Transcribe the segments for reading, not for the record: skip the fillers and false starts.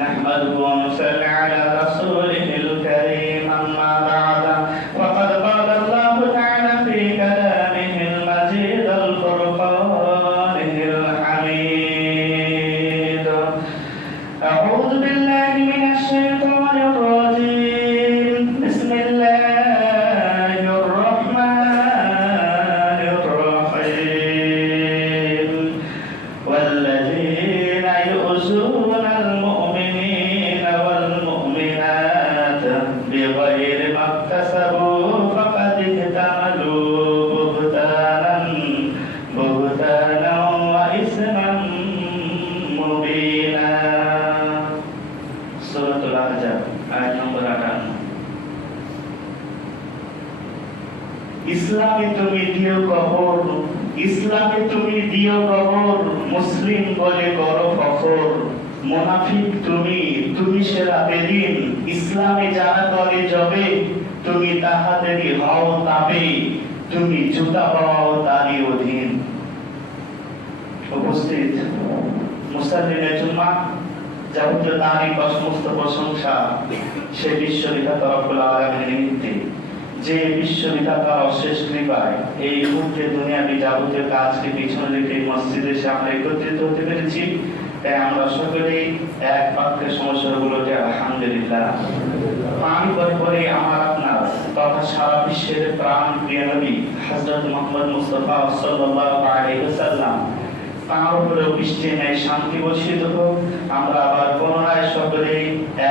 نحمده ونصلي على رسوله الكريم أما بعد فقد قال الله تعالى في كلامه المجيد الفرقان الحميد أعوذ بالله من الشيطان الرجيم بسم الله الرحمن الرحيم والذين يؤذون المؤمنين والمؤمنات بغير ما اكتسبوا فقد احتملوا بهتانا وإثما مبينا سورة الأحزاب آية نمبر 58 ইসলামে তুমি দিও কবর, ইসলামে তুমি দিও কবর, মুসলিম বলে করো ফখর। মুনাফিক তুমি, তুমি সেরা বেদিন, ইসলামে যারা করে যাবে তুমি তাহাদেরই হও তাবে, তুমি জুতা পাও তারই অধীন। উপস্থিত মুসল্লিনের জুম্মা যাবতীয় তারই সমস্ত প্রশংসা সে বিশ্ববিখ্যাত রব্বুল আলামিনের নিমিত্তে, যে বিশ্ববিখ্যাতার অশেষ কৃপায় এই মুহূর্তে দুনিয়াবি যাবতীয় কাজকে পিছনে রেখে মসজিদে এসে আমরা একত্রিত হতে পেরেছি। তাই আমরা সকলেই এক বাক্যে সমস্যাগুলো যে আলহামদুলিল্লাহ। আমি পরে আমার আপনার তথা সারা বিশ্বের প্রাণ প্রিয় নবী হযরত মুহাম্মদ মুস্তাফা সাল্লাল্লাহু আলাইহি ওয়াসাল্লাম তাঁর উপরে বৃষ্টি নেয় শান্তি বর্ষিত হোক। আমরা আবার পুনরায় সকলেই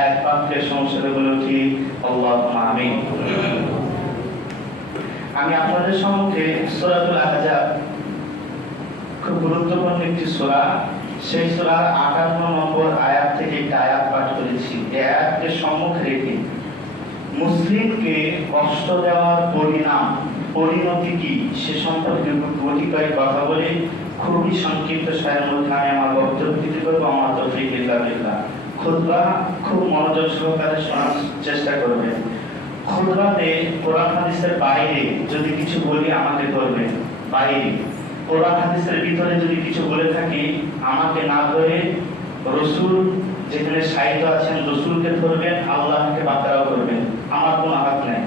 এক বাক্যে সমস্যাগুলো কি আল্লাহুম্মা আমিন। আমি আপনাদের সম্মুখে সূরাতুল আহজাব খুব গুরুত্বপূর্ণ একটি সূরা, সেই সূরার 58 নম্বর আয়াত থেকে একটা আয়াত পাঠ করেছি। এই আয়াতকে সম্মুখে রেখে মুসলিমকে কষ্ট দেওয়ার পরিণতি কি সে সম্পর্কে কয়েক কথা বলে খুবই সংক্ষিপ্ত সময়ের মধ্যে আমি আমার বক্তব্য দিতে পারবো। আমার তৌফিক বিল্লাহ। খুতবা খুব মনোযোগ সহকারে শোনার চেষ্টা করবেন। খুতবাতে কোরআন হাদিসের বাইরে যদি কিছু বলি আমাকে ধরবেন, বাইরে কোরআন হাদিসের ভিতরে যদি কিছু বলে থাকি আমাকে না ধরে রাসূল যেখানে সাহিত্য আছেন রাসূলকে ধরবেন, আল্লাহকে বাতরাও করবেন। আমার কোনো হাত নাই।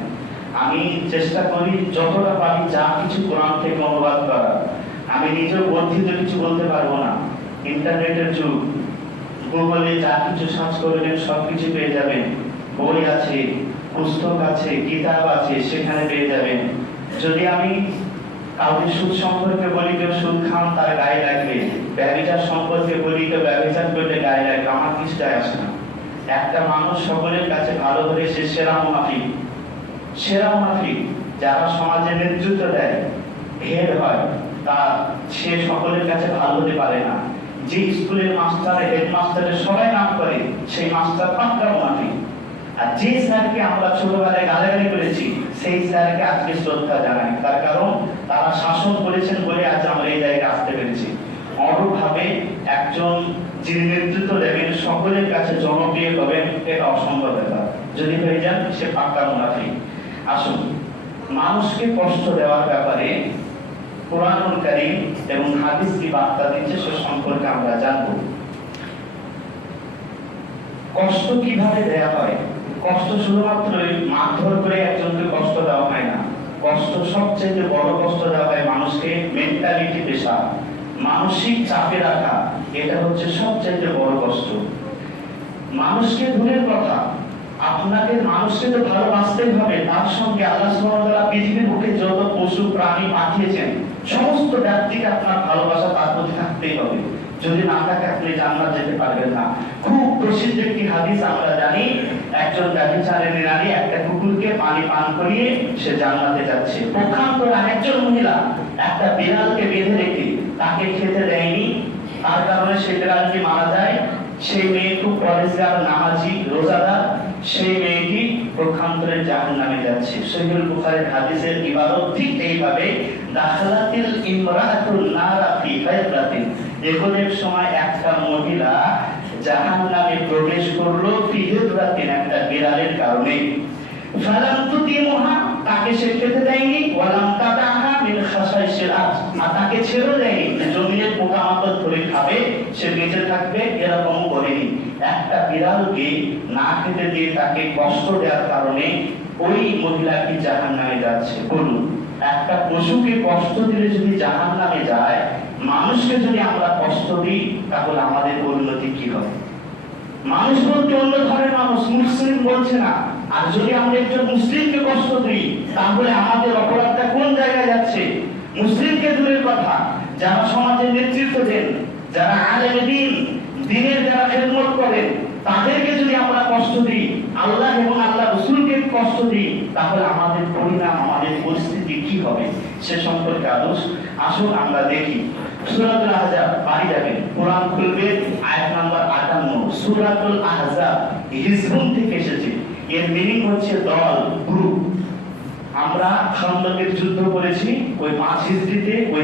আমি চেষ্টা করি যতটা পারি যা কিছু কোরআন থেকে অনুবাদ করা। আমি নিজেও বর্ধিত কিছু বলতে পারবো না। ইন্টারনেটের যুগ, গুগলে যা কিছু সার্চ করবেন সব কিছু পেয়ে যাবেন। বই আছে, পুস্তক আছে, কিতাব আছে, সেখানে পেয়ে যাবেন। যদি আমি কাউকে সুদ সম্পর্কে বলি কেউ সুদ খান তার গায়ে লাগবে, ব্যভিচার সম্পর্কে বলি কেউ ব্যভিচার করলে গায়ে লাগবে, আমার কিছু যায় আসে না। একটা মানুষ সকলের কাছে ভালো হলে সে সেরা মুনাফিক। সেরা মুনাফিক যারা সমাজে নেতৃত্ব দেয়, হেড হয়, তার সে সকলের কাছে ভালো হতে পারে না। যে স্কুলের মাস্টার হেডমাস্টারের সবাই নাম করে সেই মাস্টার পাক্কা মুনাফিক। আর যে স্যারকে আমরা ছোটবেলায় গালাগালি করেছি সেই স্যারকে আজকে শ্রদ্ধা জানাই, তার কারণ তারা শাসন করেছেন বলে আজ আমরা এই জায়গায় আসতে পেরেছি। অনুরূপভাবে একজন যিনি নেতৃত্ব দেবেন সকলের কাছে জনপ্রিয় হবেন, এটা অসম্ভব ব্যাপার। যদি হয়ে যান সে পাক্কা মুনাফিক। আসুন, মানুষকে কষ্ট দেওয়ার ব্যাপারে কুরআনুল কারীম এবং হাদিস কি বার্তা দিচ্ছে সে সম্পর্কে আমরা জানব। কষ্ট কিভাবে দেয়া হয়? কষ্ট শুধুমাত্র মারধর করে একজনকে কষ্ট দেওয়া হয় না। কষ্ট সবচেয়ে বড় কষ্ট দেওয়া হয় মানুষকে মেন্টালিটি প্রেসার, মানসিক চাপে রাখা। এটা হচ্ছে সবচেয়ে বড় কষ্ট। মানুষকে দূরের কথা, আপনাকে মানুষকে তো ভালোবাসতেই হবে, তার সঙ্গে আল্লাহ সুবহানাহু ওয়া তাআলা পৃথিবীর বুকে যত পশু প্রাণী পাঠিয়েছেন সমস্ত ব্যক্তিকে আপনার ভালোবাসা তার প্রতি থাকতেই হবে। যদি না থাকে আপনি জান্নাত যেতে পারবেন না। খুব প্রসিদ্ধ একটি হাদিস আমরা জানি, একজন ব্যভিচারিণী নারী একটা কুকুরকে পানি পান করিয়ে সে জান্নাতে যাচ্ছে। পক্ষান্তরে আরেকজন মহিলা একটা বিড়ালকে বেঁধে রেখে তাকে খেতে দেয়নি, তার কারণে সেই বিড়ালটি মারা যায়। সেই মেয়ে খুব পরেজগার, নামাজি, রোজাদার, সেই মেয়েটি পক্ষান্তরে জাহান্নামে যাচ্ছে। সহিহুল বুখারীর হাদিসের ইবারত ঠিক এইভাবে, দাখালাতিল ইমরাতুন নারা ফি হায়রাতিন, ইকনের সময় একটা মহিলা জাহান্নামে প্রবেশ করলো ফি হায়রাতিন, একটা বিড়ালের কারণে। ফালাম তুতিমুহা, তাকে সে খেতে দেয়নি, ওয়ালাম তাদাহা মিন খাসাইসিল আরদ, আর তাকে ছেড়ে দেয়নি জমিনের পোকামাকড় ধরে খাবে সে বেঁচে থাকবে এরকম বলেনি। একটা বিড়ালকে না খেতে দিয়ে তাকে কষ্ট দেওয়ার কারণে ওই মহিলা কি জাহান্নামে যাচ্ছে? বলুন, একটা পশুকে কষ্ট দিলে যদি জাহান্নামে যায়, মানুষকে যদি আমরা কষ্ট দিই তাহলে আমাদের পরিণতি কি হবে? মানুষ বলতে অন্য ধরনের মানুষ, মুসলিম বলছে না। আর যদি আমরা একজন মুসলিমকে কষ্ট দিই তাহলে আমাদের অপরাধটা কোন জায়গায় যাচ্ছে? মুসলিমকে দূরের কথা, যারা সমাজের নেতৃত্ব দেন, যারা আলেমে দ্বীন, দ্বীনের যারা খেদমত করেন, তাদেরকে যদি আমরা কষ্ট দিই, আল্লাহ এবং আল্লাহ রাসূলকে কষ্ট দিই, তাহলে আমাদের পরিণাম, আমাদের পরিস্থিতি কি হবে সে সম্পর্কে আসুন আমরা দেখি। সূরাতুল আহজাব, বাড়ি যাবেন, কোরআন খুলবেন, আয়াত নাম্বার 58। সূরাতুল আহজাব হিজবুন থেকে এসেছে, এর মিনিং হচ্ছে দল, গ্রুপ। আমরা খান্দকের যুদ্ধ করেছি ওই 5 হিজরিতে। ওই